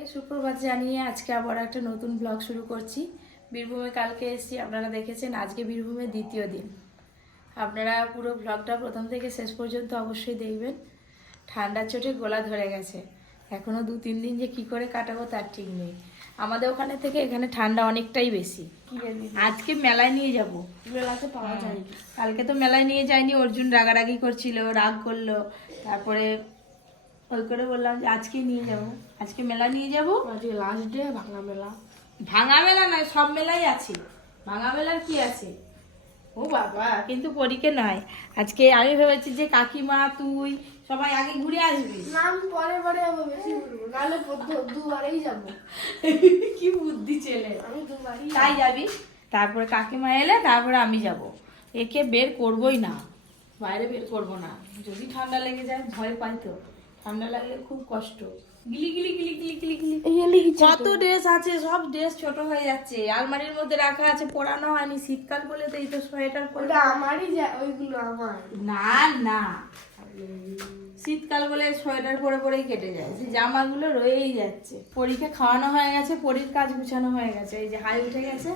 সবাইকে সুপ্রভাত জানিয়ে আজকে আবার একটা নতুন ব্লগ শুরু করছি। বীরভূমে কালকে এসেছি আপনারা দেখেছেন আজকে বীরভূমের দ্বিতীয় দিন। আপনারা পুরো ব্লগটা প্রথম থেকে শেষ পর্যন্ত অবশ্যই দেখবেন। ঠান্ডার চোটে গোলা ধরে গেছে। এখনও দু তিন দিন যে কি করে কাটাবো তার ঠিক নেই। আমাদের ওখানে থেকে এখানে ঠান্ডা অনেকটাই বেশি। আজকে মেলায় নিয়ে যাব। মেলাতে পাওয়া হ্যাঁ। কালকে তো মেলায় নিয়ে যায়নি অর্জুন রাগারাগি করছিল রাগ করল। তারপরে ওই করে বললাম যে আজকে নিয়ে যাব। আজকে মেলা নিয়ে যাব? আজকে লাস্ট ডে ভাঙা মেলা। ভাঙা মেলা নয় সব মেলাই আছে। ভাঙা মেলার কি আছে? ও বাবা কিন্তু পরীকে নয়। আজকে আমি ভেবেছি যে কাকিমা তুই সবাই আগে ঘুরে আসবি। নাম পরে পরে যাব বেশি নাহলে দুবারেই যাব। কি বুদ্ধি ছেলে। আমি দুবারই তাই যাবি? তারপরে কাকিমা এলে তারপরে আমি যাব। একে বের করবই না। বাইরে বের করব না। যদি ঠান্ডা লেগে যায় ভয় পাই তো। ঠান্ডা লাগলে খুব কষ্ট। গিলি গিলি গিলি গিলি গিলি গিলি। কত ড্রেস আছে সব ড্রেস ছোট হয়ে যাচ্ছে। আলমারির মধ্যে রাখা আছে পরানো হয়নি। শীতকাল বলে তো এই তো সোয়েটার পরে। আমারই ওইগুলো আমার। না না। শীতকাল বলে সোয়েটার পরে পরেই কেটে যায়। সেই জামাগুলো রয়েই যাচ্ছে। পরীকে খাওয়ানো হয়ে গেছে পরীর কাজ গুছানো হয়ে গেছে। এই যে হাই উঠে গেছে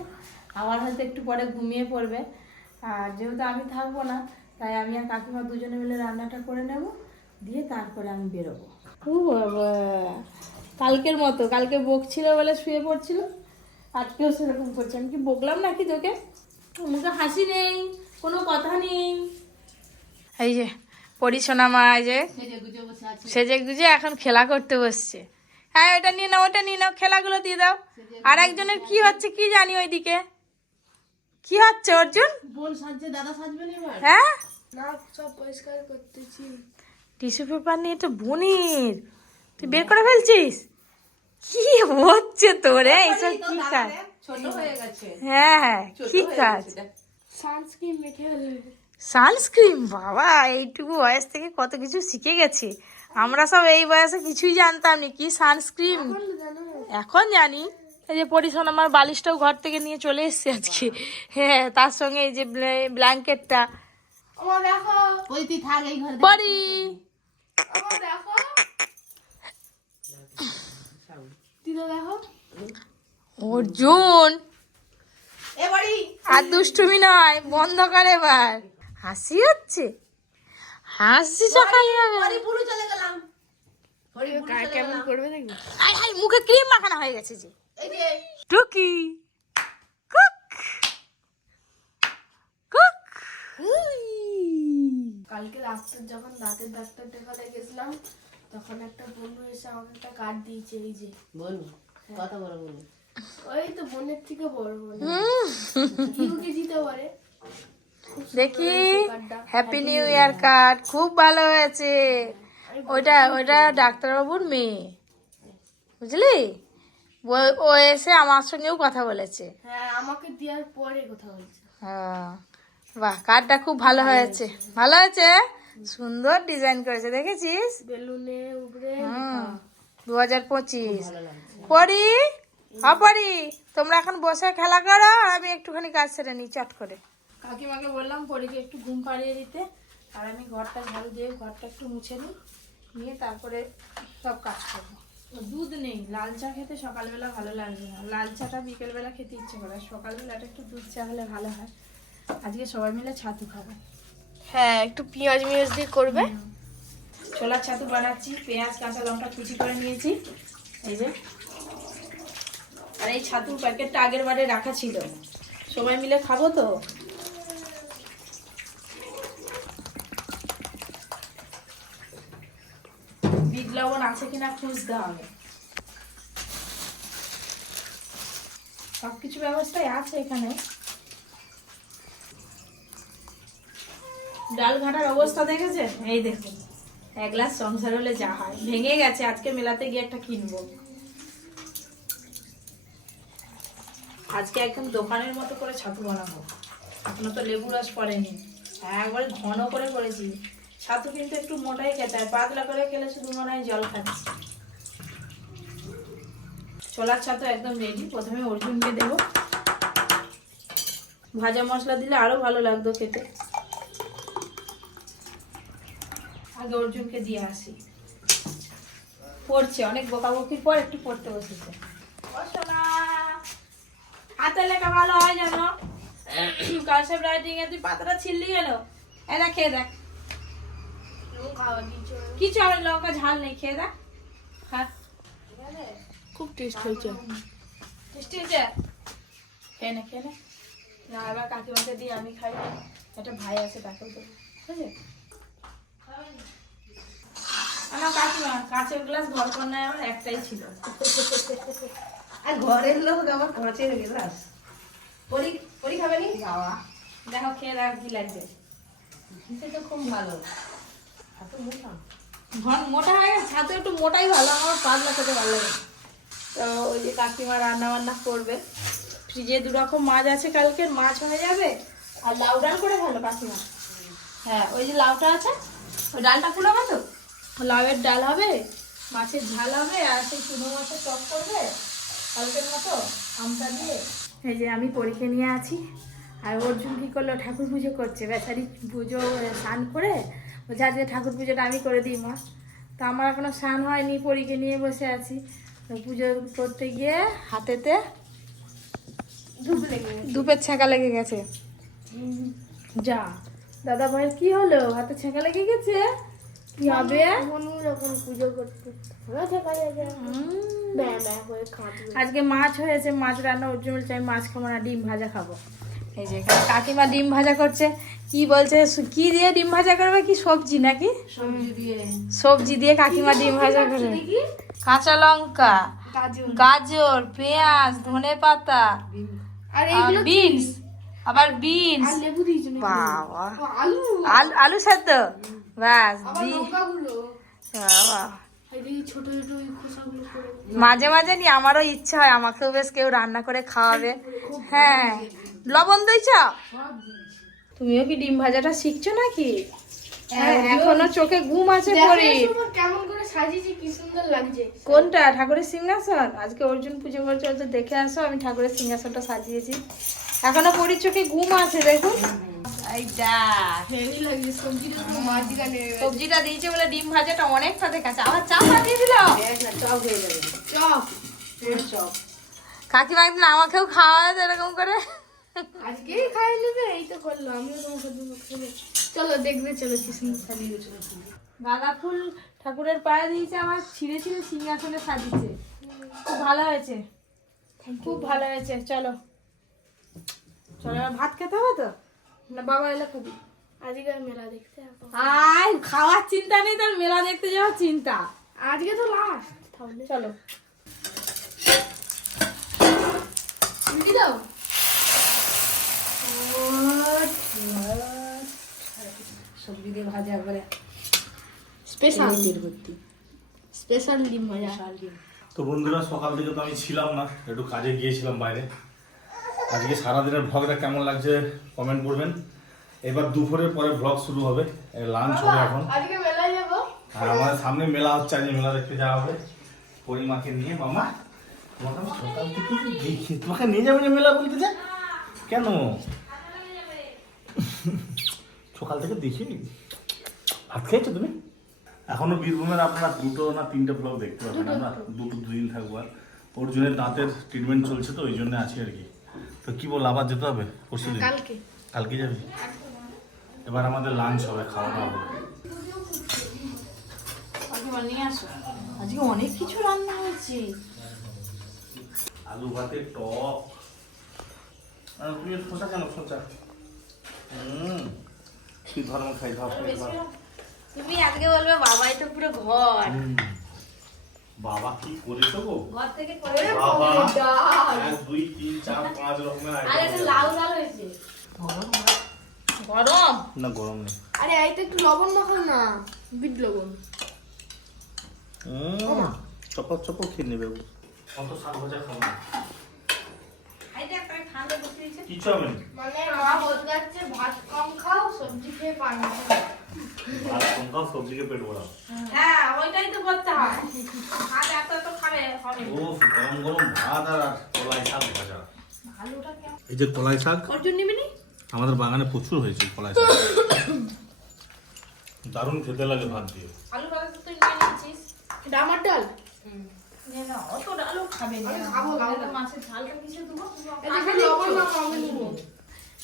আমার হয়তো একটু পরে ঘুমিয়ে পড়বে। আর যেহেতু আমি থাকব না তাই আমি আর কাকিমা দুজনে মিলে রান্নাটা করে নেব দিয়ে তারপরে আমি বেরোবো। কালকের মতো। কালকে বকছিল বলে শুয়ে পড়ছিল। আজকেও সেরকম করছে। আমি কি বকলাম নাকি তোকে? মুখে হাসি নেই কোনো কথা নেই। এই যে পরিসোনা মা এই যে। সেজে গুজে এখন খেলা করতে বসছে। হ্যাঁ ওটা নিয়ে নাও ওটা নিয়ে নাও খেলাগুলো দিয়ে দাও। আর একজনের কি হচ্ছে কি জানি ওইদিকে। কি হচ্ছে অর্জুন? বোন সাজছে দাদা সাজবে না এবার? হ্যাঁ? না সব পরিষ্কার করতেছি। টিস্যু পেপার নিয়ে তো বোনের। তুই বের করে ফেলছিস? কি হচ্ছে তোরে এইসব কি কাজ? ছোট হয়ে গেছে। হ্যাঁ হ্যাঁ কি কাজ? সানস্ক্রিন মেখে সানস্ক্রিন? বাবা এইটুকু বয়স থেকে কত কিছু শিখে গেছে। আমরা সব এই বয়সে কিছুই জানতাম না। কি সানস্ক্রিন? এখন জানি। এই যে পরিশোন আমার বালিশটাও ঘর থেকে নিয়ে চলে এসেছে আজকে। হ্যাঁ তার সঙ্গে এই যে ব্ল্যাঙ্কেটটা। আমার দেখো। ওই তুই থাক এই ঘরে পরি অর্জুন। আর দুষ্টুমি নয় বন্ধ কর এবার। হাসি হচ্ছে? হাসি সকালে পুরো চলে গেলাম হরি পুরো কেমন করবে দেখবি মুখে ক্রিম মাখানো হয়ে গেছে যে। যে। টুকি। কুক। কুক। কালকে ডাক্তার যখন দাঁতের ডাক্তার দেখাতে গেছিলাম তখন একটা বন্ধু এসে আমাকে একটা কার্ড দিয়েছে এই যে। বলব কথা বলো বলব ওই তো বোনের থেকে বড় বোন ইউকে দিতে পারে। দেখি হ্যাপি নিউ ইয়ার কার্ড খুব ভালো হয়েছে। ওইটা ওইটা ডাক্তারবাবুর মেয়ে। বুঝলি? ও- ও এসে আমার সঙ্গেও কথা বলেছে। হ্যাঁ আমাকে দেওয়ার পরে কথা বলছে। হ্যাঁ। বাহ কার্ডটা খুব ভালো হয়েছে। ভালো হয়েছে? সুন্দর ডিজাইন করেছে দেখেছিস? বেলুনে উপরে দু হাজার পঁচিশ। পরি? অপরি তোমরা এখন বসে খেলা করো আর আমি একটুখানি কাজ সেরে নিই চট করে। কাকিমাকে বললাম পরীকে একটু ঘুম পাড়িয়ে দিতে আর আমি ঘরটা ঝাড়ু দিয়ে ঘরটা একটু মুছে নিই নিয়ে তারপরে সব কাজ করব। দুধ নেই লাল চা খেতে সকালবেলা ভালো লাগবে না। লাল চাটা বিকেলবেলা খেতে ইচ্ছে করে সকালবেলাটা একটু দুধ চা হলে ভালো হয়। আজকে সবাই মিলে ছাতু খাব। হ্যাঁ একটু পেঁয়াজ মিয়াজ দিয়ে করবে। ছোলার ছাতু বানাচ্ছি পেঁয়াজ কাঁচা লঙ্কা কুচি করে নিয়েছি। এই যে। আর এই ছাতুর প্যাকেটটা আগের বারে রাখা ছিল। সবাই মিলে খাব তো? বিট লবণ আছে কিনা খুঁজতে হবে। সবকিছু ব্যবস্থাই আছে এখানে। ডাল ঘাটার অবস্থা দেখেছেন? এই দেখুন, এক গ্লাস সংসার হলে যা হয়। ভেঙে গেছে, আজকে মেলাতে গিয়ে একটা কিনবো। আজকে একদম দোকানের মতো করে ছাতু বানাবো। এখনও তো লেবু রস পড়েনি। একবারে ঘন করে করেছি ছাতু কিন্তু একটু মোটাই খেতে হয়, পাতলা করে খেলে শুধু মনে হয় জল খাচ্ছি। ছোলার ছাতু একদম রেডি প্রথমে অর্জুনকে দেবো। ভাজা মশলা দিলে আরও ভালো লাগতো খেতে। আগে অর্জুনকে দিয়ে আসি। পড়ছে অনেক বকাবকির পর একটু পড়তে বসেছে। হাতে লেখা ভালো হয় জানো রাইটিং এ তুই পাতাটা ছিললি কেন? এটা খেয়ে দেখ। কিছু আমার লঙ্কা ঝাল নেই খেয়ে দেখ। হ্যাঁ খুব টেস্ট হয়েছে। টেস্টি হয়েছে? খেয়ে নে খেয়ে নে। এবার কাকিমাকে দিয়ে আমি খাই। একটা ভাই আছে তাকেও দেবো। ঠিক আছে আমার কাকিমা কাঁচের গ্লাস ঘর কন্যায় আমার একটাই ছিল। আর ঘরের লোক আমার গেলাস পরি পরি খাবে নি? বাবা দেখো খেয়ে দেখ কি লাগছে সে তো খুব ভালো। এত মোটা। ঘন মোটা হয়ে গেছে ছাতু একটু মোটাই ভালো আমার পাতলা খেতে ভালো লাগে। তো ওই যে কাকিমা রান্না বান্না করবে। ফ্রিজে দু রকম মাছ আছে কালকে মাছ হয়ে যাবে। আর লাউ ডাল করে ভালো কাকিমা। হ্যাঁ ওই যে লাউটা আছে ওই ডালটা ফুলাবে তো? লাউয়ের ডাল হবে মাছের ঝাল হবে আর সেই চুনো মাছের টক করবে কালকের মতো আমটা দিয়ে। এই যে আমি পরীক্ষা নিয়ে আছি আর অর্জুন কী করল? ঠাকুর পুজো করছে। বেচারি পুজো স্নান করে বলছে যে ঠাকুর পুজোটা আমি করে দিই মা। তো আমার এখনও স্নান হয়নি পরীক্ষা নিয়ে বসে আছি। তো পুজো করতে গিয়ে হাতেতে ধূপ লেগে ধূপের ছ্যাঁকা লেগে গেছে। যা। দাদা ভাইয়ের কি হলো? হাতে ছ্যাঁকা লেগে গেছে? পুজো করতে যাবে আজকে মাছ হয়েছে মাছ রান্না ওর জন্য আমি মাছ খাব না ডিম ভাজা খাব। এই যে কাকিমা ডিম ভাজা করছে। কি বলছে কি দিয়ে ডিম ভাজা করবে কি সবজি নাকি? সবজি দিয়ে। কাকিমা ডিম ভাজা করবে। কাঁচা লঙ্কা গাজর। পেঁয়াজ ধনে পাতা বিনস। আবার বিনস? বাবা। আলু। আলু আলু সেদ্ধ? ব্যাস দি। মাঝে মাঝে নি আমারও ইচ্ছা হয় আমাকেও বেশ কেউ রান্না করে খাওয়াবে। হ্যাঁ। লবণ দিয়েছ? তুমিও কি ডিম ভাজাটা শিখছো নাকি? হ্যাঁ, এখনও চোখে ঘুম আছে দেখো পরে এই সময় কেমন করে সাজিয়েছি কি সুন্দর লাগছে। কোনটা? ঠাকুরের সিংহাসন? আজকে অর্জুন পুজো করছে দেখে আসো আমি ঠাকুরের সিংহাসনটা সাজিয়েছি। এখনও পরির চোখে ঘুম আছে দেখুন সবজিটা দিয়েছে বলে ডিম ভাজাটা অনেক সাথে কাছে আবার চা পাঠিয়ে দিল? হয়ে কাকিমা একদিন আমাকেও খাওয়া এরকম করে। আজকেই খাই নেবে এই তো করল আমিও তোমাকে চলো দেখবে চলো কি গাঁদা ফুল ঠাকুরের পায়ে দিয়েছে আমার ছিঁড়ে ছিঁড়ে সিংহাসনে সাজিয়েছে। খুব ভালো হয়েছে। খুব ভালো হয়েছে চলো। চলো ভাত খেতে হবে তো? না বাবা এলে খাবি আজকে মেলা দেখতে। আয় খাওয়ার চিন্তা নেই তার মেলা দেখতে যাওয়ার চিন্তা। আজকে তো লাস্ট তাহলে। চলো। দিদি দাও। সবজি দিয়ে ভাজা একবারে। স্পেশাল তেল ভর্তি। স্পেশাল ডিম ভাজা। তো বন্ধুরা সকাল থেকে তো আমি ছিলাম না একটু কাজে গিয়েছিলাম বাইরে। আজকে সারাদিনের ভ্লগটা কেমন লাগছে কমেন্ট করবেন। এবার দুপুরের পরে ভ্লগ শুরু হবে লাঞ্চ হবে এখন। আজকে মেলায় যাব। আর আমাদের সামনে মেলা হচ্ছে আজকে মেলা দেখতে যাওয়া হবে। পরিমাকে নিয়ে মামা তোমাকে আমি সকাল থেকে দেখি? তোমাকে নিয়ে যাবে না মেলা বলতে যা? কেন? সকাল থেকে দেখিনি। ভাত খেয়েছো তুমি? এখনও বীরভূমের আপনারা দুটো না তিনটে ব্লগ দেখতে পাবেন আমরা। দুটো দুদিন থাকব আর। অর্জুনের দাঁতের ট্রিটমেন্ট চলছে তো ওই জন্য আছি আর কি। তো কি বল আবার যেতে হবে পরশু দিন? কালকে। কালকে যাবি? এবার আমাদের লাঞ্চ হবে খাওয়া দাওয়া হবে। আজকে অনেক কিছু রান্না হয়েছে। আলু ভাতে টক। আর তুমি শোঁচা কেন শোঁচা হুম কি ধর্ম খাই ধর তুমি আজকে বলবে বাবাই তো পুরো ঘর। বাবা কি করেছ গো ঘর থেকে করে বাবা এক দুই তিন চার পাঁচ রকমের আর এটা লাউ লাল হয়েছে। গরম? না গরম না আরে এইটা একটু লবণ মাখাও না। বিট লবণ। হুম চপক চপক খেয়ে নেবে কত শাক ভাজা খাব? হবে না মানে মা বলতে যাচ্ছে ভাত কম খাও সবজি খেয়ে পানি খাও। আর তোমরাও সবজিকে পেট ভরাও হ্যাঁ ওইটাই তো করতে হয়। ভাত এত এত খাবে হবে। ও গরম গরম ভাত আর কলাই শাক ভাজা। এই যে কলাই শাক অর্জুন নিবি নি আমাদের বাগানে প্রচুর হয়েছে কলাই শাক। দারুণ খেতে লাগে ভাত দিয়ে। আলু ভাজা তো তুই নিয়ে নিয়েছিস। এটা আমার ডাল? না, অত ডালও খাবে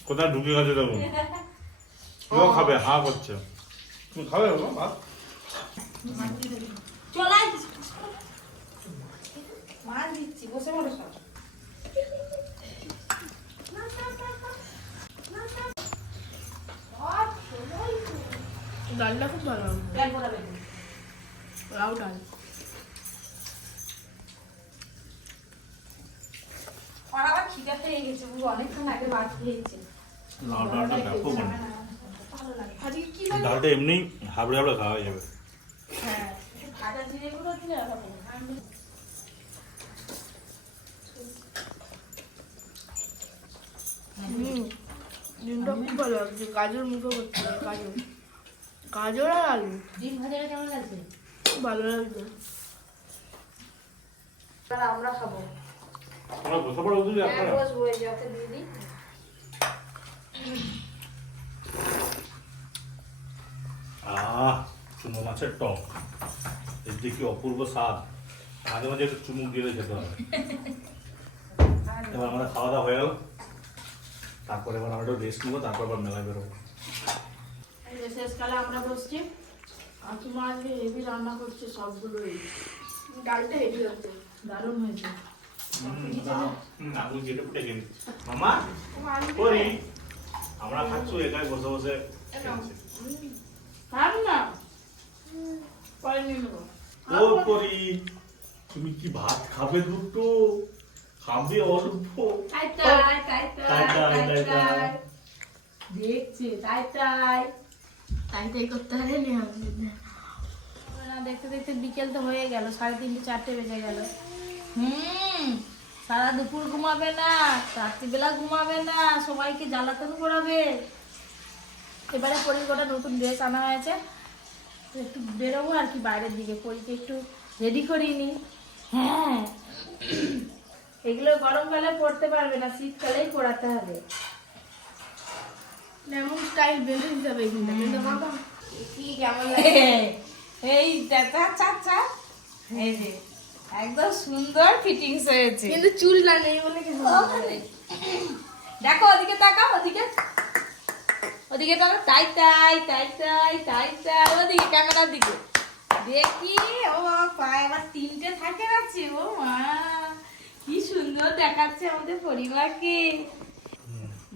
কোথায় ঢুকে গেছে দেবো ও খাবে হা করছে। তুমি খাবে ও ডালটা খুব ভালো ডাল। আবার গেছে, ও অনেকক্ষণ আগে ভাত খেয়েছে। লাউ ডালটা ব্যাপক মানে আজকে কি ডালটা এমনি হাবড়ে হাবড়ে খাওয়া যাবে। হ্যাঁ, ভাজা জিরে গুঁড়ো দিলে হবে না। আমি- হুম ডিমটা খুব ভালো লাগছে। গাজর মুখে করছে গাজর। গাজর আর আলু। ডিম ভাজাটা কেমন লাগছে? খুব ভালো লাগছে। আমরা খাব। আমরা বসে পড়ে বুঝলি হ্যাঁ, আপনারা? বসবো। আহ চুনো মাছের টক। এর অপূর্ব স্বাদ। মাঝে মাঝে একটু চুমুক দিয়ে খেতে হবে। এবার আমাদের খাওয়া দাওয়া হয়ে গেল। তারপরে এবার আমরা একটু রেস্ট নেব তারপর আবার মেলায় বেরোবো। শেষকালে আমরা বসছি। কাকিমা আজকে হেভি রান্না করছে সবগুলোই। ডালটা হেভি লাগছে দারুণ হয়েছে। আঙুল কেটে ফুটে খেয়ে মামা করি। আমরা খাচ্ছি একাই বসে বসে খেয়েছি। খান না। পরে নিয়ে নেব। ও করি। তুমি কি ভাত খাবে দুটো? খাবে অল্প। তাই তাই তাই তাই তাই, তাই তাই। দেখছে তাই তাই। তাই তাই করতে না দেখতে দেখতে বিকেল তো হয়ে গেল সাড়ে তিনটে চারটে বেজে গেল। হুম সারা দুপুর ঘুমাবে না রাত্রিবেলা ঘুমাবে না সবাইকে জ্বালাতন করাবে। এবারে পরীর কটা নতুন ড্রেস আনা হয়েছে একটু বেরোবো আর কি বাইরের দিকে। পরীকে একটু রেডি করিয়ে নিই। হ্যাঁ এগুলো গরমকালে পড়তে পারবে না শীতকালেই পড়াতে হবে। এমন স্টাইল বেঁধে দিতে হবে কিন্তু কিন্তু বাবা। কি কেমন এই দেখা চাচা এই যে। একদম সুন্দর ফিটিংস হয়েছে। কিন্তু চুল না নেই বলে কিছু দেখো ওদিকে তাকাও ওদিকে। ওদিকে তাকাও তাই তাই তাই তাই তাই তাই ওদিকে ক্যামেরার দিকে। দেখি ও বাবা পায়ে আবার তিনটে থাকে আছে ও মা কি সুন্দর দেখাচ্ছে আমাদের পরিবারকে।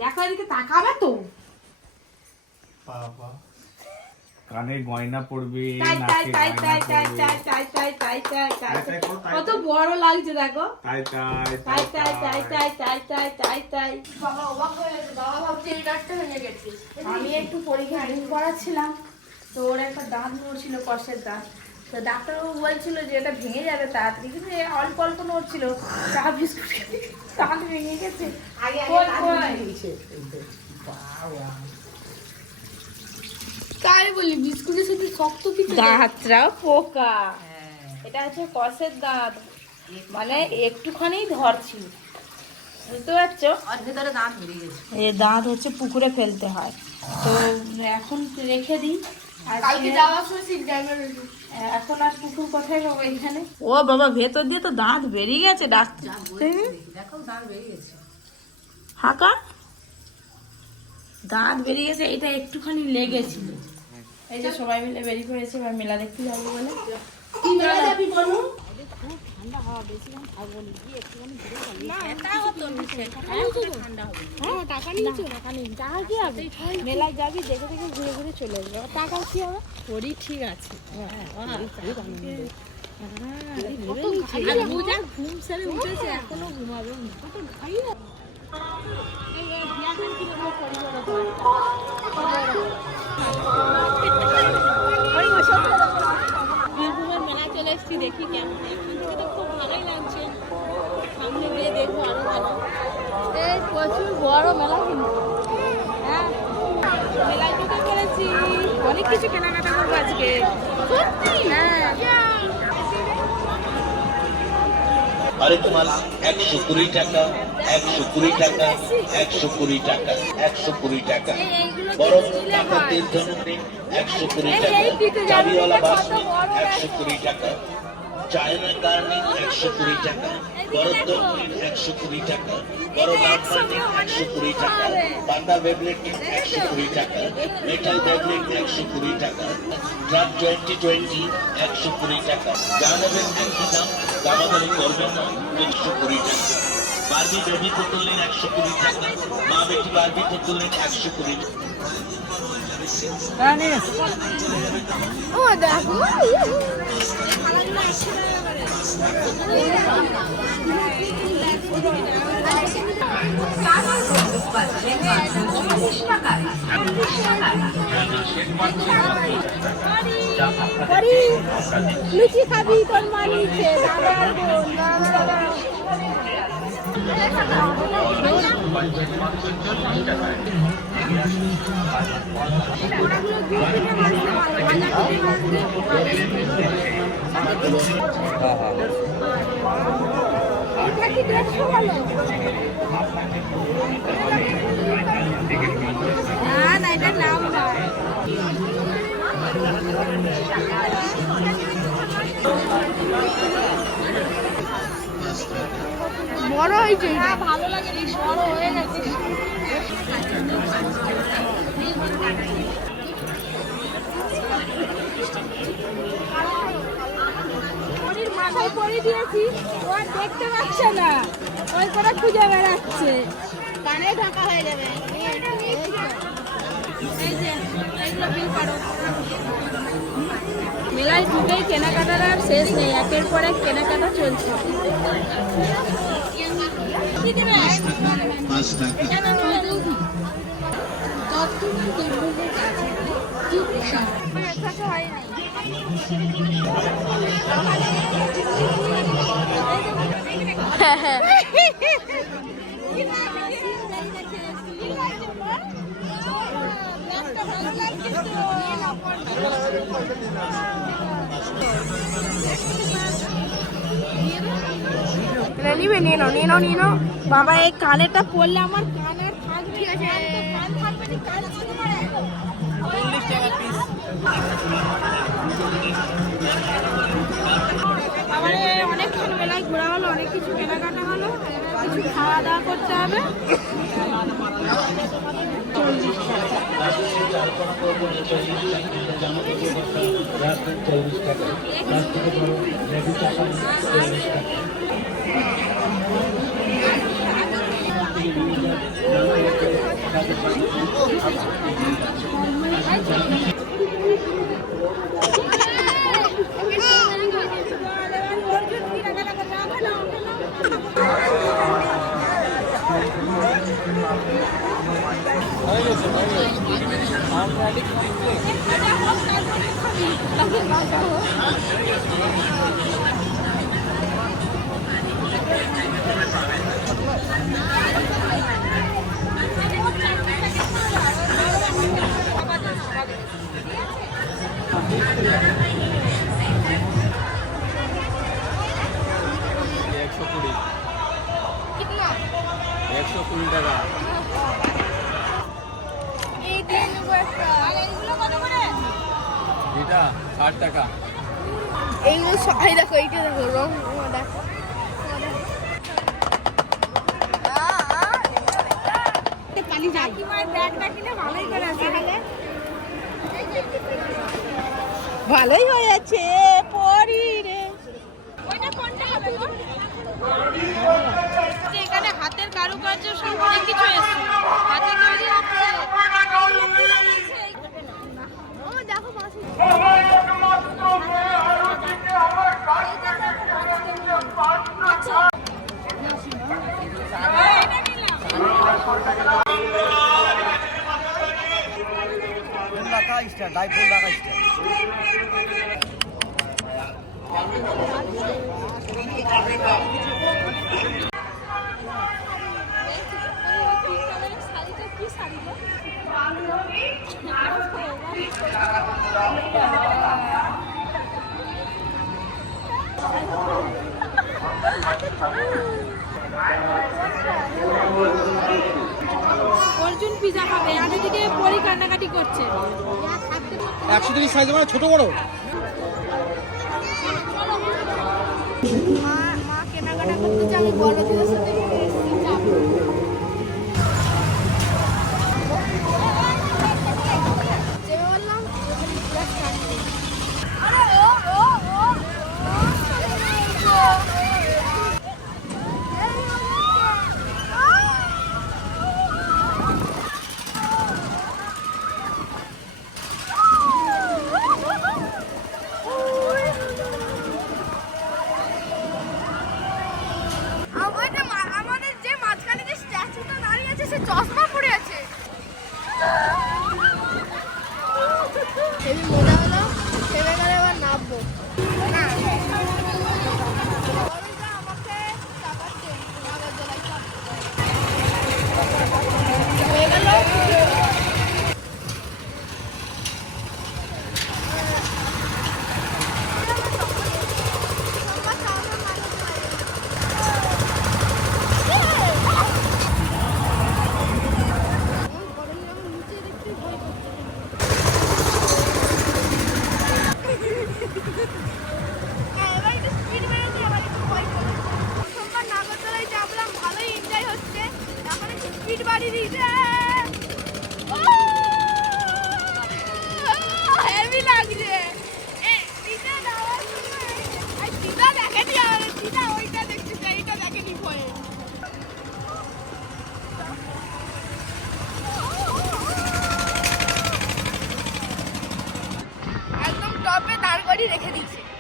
দেখো এদিকে তাকাবে তো। বাবা। কানে গয়না পড়বে কত বড় লাগছে দেখো তাই তাই তাই তাই তাই তাই তাই তাই তাই তাই বাবা অবাক হয়ে গেছে বাবা ভাবছে এই ভেঙে গেছে আমি একটু পরীক্ষা করাচ্ছিলাম তো ওর একটা দাঁত নড়ছিল কষের দাঁত তো ডাক্তারবাবু বলছিল যে এটা ভেঙে যাবে তাড়াতাড়ি কিন্তু অল্প অল্প নড়ছিল চা বিস্কুট দাঁত ভেঙে গেছে আগে আগে কই? কাজ দিয়েছে বাবা তাই বলি বিস্কুটের সাথে শক্ত কিছু দাঁতটাও পোকা। হ্যাঁ। এটা হচ্ছে কষের দাঁত। মানে একটুখানি ধরছি। বুঝতে পারছ? ভেতরে দাঁত বেরিয়ে গেছে। এই দাঁত হচ্ছে পুকুরে ফেলতে হয়। তো এখন রেখে দিই। এখন আর পুকুর কোথায় পাবো এখানে? ও বাবা ভেতর দিয়ে তো দাঁত বেরিয়ে গেছে ডাক্তার যা বলছে দেখি, দেখো দাঁত বেরিয়ে গেছে। হাঁকা? দাঁত বেরিয়ে গেছে এটা একটুখানি লেগেছিল। এই যে সবাই মিলে বেরিয়ে পড়েছে এবার মেলা দেখতে যাব বলে কি মেলা যাবি বলু মেলায় যাবি দেখে দেখে ঘুরে ঘুরে চলে আসবে টাকা কি হবে শরীর ঠিক আছে ঘুম সেরে উঠেছে এখনও ঘুমাবে বীরভূমের মেলায় চলে এসেছি দেখি কেমন। এখান থেকে তো খুব ভালোই লাগছে। সামনে গিয়ে দেখব আরও ভালো। এই প্রচুর বড় মেলা কিন্তু। হ্যাঁ মেলায় ঢুকে পড়েছি। অনেক কিছু কেনাকাটা করব আজকে। হ্যাঁ। আরেক মাল একশো কুড়ি টাকা একশো কুড়ি টাকা একশো কুড়ি টাকা একশো কুড়ি টাকা বরং টাকা হয়। তিন ধরনের একশো কুড়ি টাকা চাবিওয়ালা বাসনি একশো কুড়ি টাকা চায়না গার্নিং একশো কুড়ি টাকা বড় একশো কুড়ি টাকা বড় লাফানি একশো কুড়ি টাকা পাতা একশো কুড়ি টাকা মেটাল বেবলেট একশো কুড়ি টাকা ট্রাক টোয়েন্টি টোয়েন্টি একশো কুড়ি টাকা যা নেবেন দেখি দাম দামাদারি করবেন না একশো কুড়ি টাকা বারবি বেবি পুতুলের একশো কুড়ি টাকা মা বেটি বারবি পুতুলের একশো কুড়ি লুচি খাবি তোর মা নিচ্ছে দাদা দাদা না না এটা নাম নয় বড় হয়ে মাথায় পরে দিয়েছি ও দেখতে পাচ্ছে না ওই করে খুঁজে বেড়াচ্ছে কানে ঢাকা হয়ে যাবে মেলায় ঢুকেই কেনাকাটার আর শেষ নেই একের পর এক কেনাকাটা চলছে। এটা নিবে নিয়ে নাও নিয়ে নাও নিয়ে নাও। বাবা, এই কানেরটা পরলে আমার কানের আবার অনেকক্ষণ মেলায় ঘোরা হলো, অনেক কিছু কেনাকাটা হলো কিছু খাওয়া দাওয়া করতে হবে। চল্লিশ টাকা তার থেকে ধরো রেজিস্ট্রেশন চল্লিশ টাকা Thank you. Hayır hayır. Ankara'daki Thank you. ষাট টাকা। এইগুলো সবাই দেখো এইটা দেখো রং দেখো ভালোই করে আছে ভালোই হয়েছে পরি রে এখানে হাতের কারুকার্য সব অনেক কিছু এসছে হাতে তৈরি হচ্ছে ও দেখো মাসি স্টার ডাইফুল স্টার অর্জুন পিজা খাবে আর এদিকে পরি কান্নাকাটি করছে। একশো তিরিশ সাইজ মানে ছোট বড়। মা মা কেনাকাটা করতে চাই বড়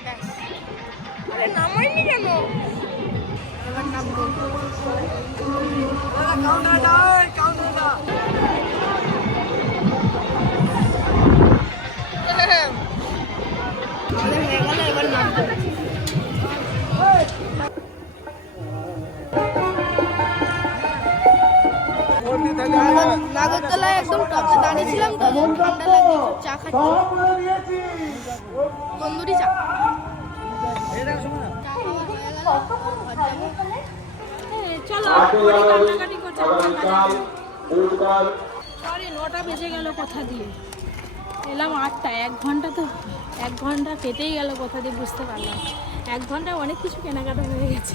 আরে নামাইনি কেন? এবার নামবো আমাদের হয়ে গেল এবার নামবো নাগর- নাগরদোলায় একদম টপে দাঁড়িয়েছিলাম তো ঠান্ডা লাগছে চা খাচ্ছি। তন্দুরি চা। সরি নটা বেজে গেল কথা দিয়ে। এলাম আটটা এক ঘণ্টা তো এক ঘণ্টা কেটেই গেল কথা দিয়ে বুঝতে পারলাম। এক ঘন্টায় অনেক কিছু কেনাকাটা হয়ে গেছে।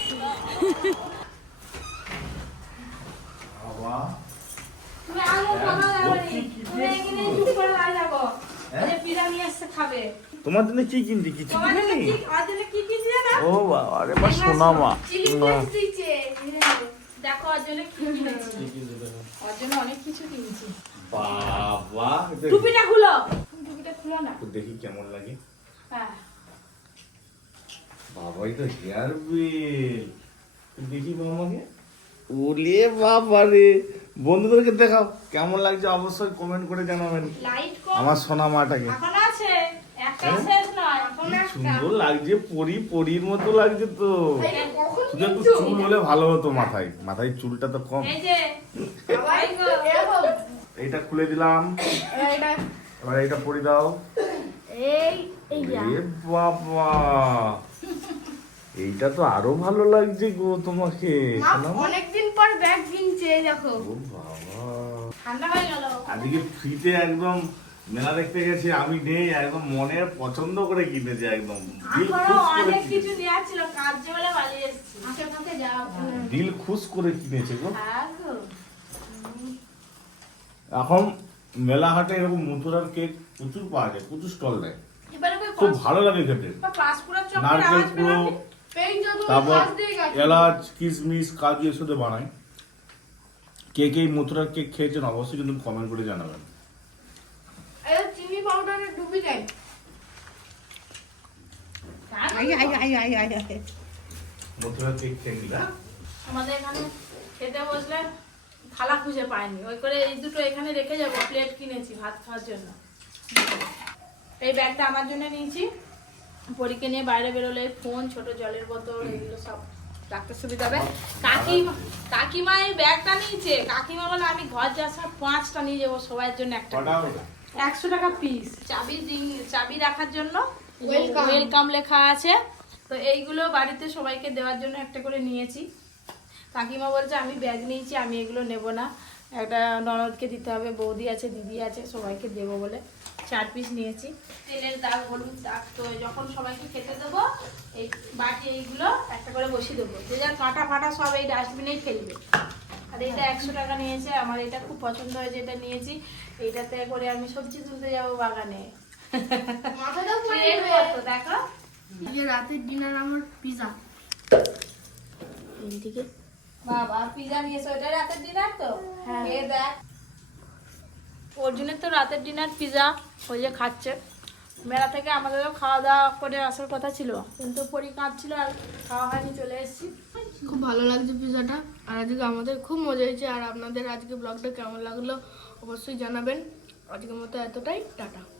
হ্যাঁ? তোমার জন্য কি কিনছি কিছু তোমার জন্য কি ও বাবা আরে বা সোনা মা। দেখো কি কিনেছি। অনেক কিছু কিনেছি। বাবা টুপিটা খুলো। টুপিটা খুলো না। দেখি কেমন লাগে। হ্যাঁ। বাবাই তো হেয়ার বেল। দেখি মামাকে ওলে বাবা রে। বন্ধুদেরকে দেখাও কেমন লাগছে অবশ্যই কমেন্ট করে জানাবেন। আমার সোনা মাটাকে। এখন আছে? একটাই শেষ সুন্দর লাগছে পরি পরির মতো লাগছে তো। শুধু একটু চুল হলে ভালো হতো মাথায়। মাথায় চুলটা তো কম। এইটা খুলে দিলাম। এবার এইটা পরি দাও। বাবা। এইটা তো আরও ভালো লাগছে গো তোমাকে অনেকদিন পর ব্যাগ কিনছে দেখো। বাবা। আজকে ফ্রিতে একদম মেলা দেখতে গেছি আমি নেই একদম মনের পছন্দ করে কিনেছি একদম। দিল খুশ করে অনেক কিছু কিনেছি। নেওয়ার ছিল কাজ বলে পালিয়ে এসেছি। ফাঁকে যাও। দিল খুশ করে কিনেছে গো। এখন মেলা মেলাহাটে এরকম মথুরার কেক প্রচুর পাওয়া যায় প্রচুর স্টল দেয়। খুব ভালো লাগে খেতে। নারকেল পুরো তারপর এলাচ কিশমিশ কাজু এসব বানায়। কে কে মথুরার কেক খেয়েছেন অবশ্যই কিন্তু কমেন্ট করে জানাবেন। চিনি পাউডারের ডুবি দেয় মথুরার কেক খেয়ে আমাদের এখানে খেতে বসলে থালা খুঁজে পাইনি ওই করে এই দুটো এখানে রেখে যাব প্লেট কিনেছি ভাত খাওয়ার জন্য। এই ব্যাগটা আমার জন্য নিয়েছি। পরীকে নিয়ে বাইরে বেরোলে ফোন ছোট জলের বোতল এগুলো সব রাখতে সুবিধা হবে কাকিমা কাকিমা এই ব্যাগটা নিয়েছে। কাকিমা বলে আমি ঘর যা সব পাঁচটা নিয়ে যাব সবার জন্য একটা? একশো টাকা পিস চাবি চাবি রাখার জন্য. ওয়েলকাম লেখা আছে। তো এইগুলো বাড়িতে সবাইকে দেওয়ার জন্য একটা করে নিয়েছি। কাকিমা বলছে আমি ব্যাগ নিয়েছি আমি এগুলো নেব না। একটা ননদকে দিতে হবে বৌদি আছে দিদি আছে সবাইকে দেবো বলে চার পিস নিয়েছি। তেলের দাগ হলুদ দাগ তো যখন সবাইকে খেতে দেবো এই বাটি এইগুলো একটা করে বসিয়ে দেবো। যে যার কাঁটা ফাটা সব এই ডাস্টবিনেই ফেলবে। আর এটা একশো টাকা নিয়েছে আমার এটা খুব পছন্দ হয়েছে এটা নিয়েছি। এইটাতে করে আমি সবজি তুলতে যাব বাগানে। দেখো। রাতের ডিনার আমার পিজা এইদিকে। বাবা পিজা নিয়েছে ওটা রাতের ডিনার তো? হ্যাঁ। দেখ। অর্জুনের তো রাতের ডিনার পিজা ওই যে খাচ্ছে। মেলা থেকে আমাদেরও খাওয়া দাওয়া করে আসার কথা ছিল। কিন্তু পরি কাঁদছিল আর খাওয়া হয়নি, চলে এসেছি। খুব ভালো লাগছে পিজাটা। আর আজকে আমাদের খুব মজা হয়েছে। আর আপনাদের আজকে ব্লগটা কেমন লাগল অবশ্যই জানাবেন। আজকের মতো এতটাই। টাটা।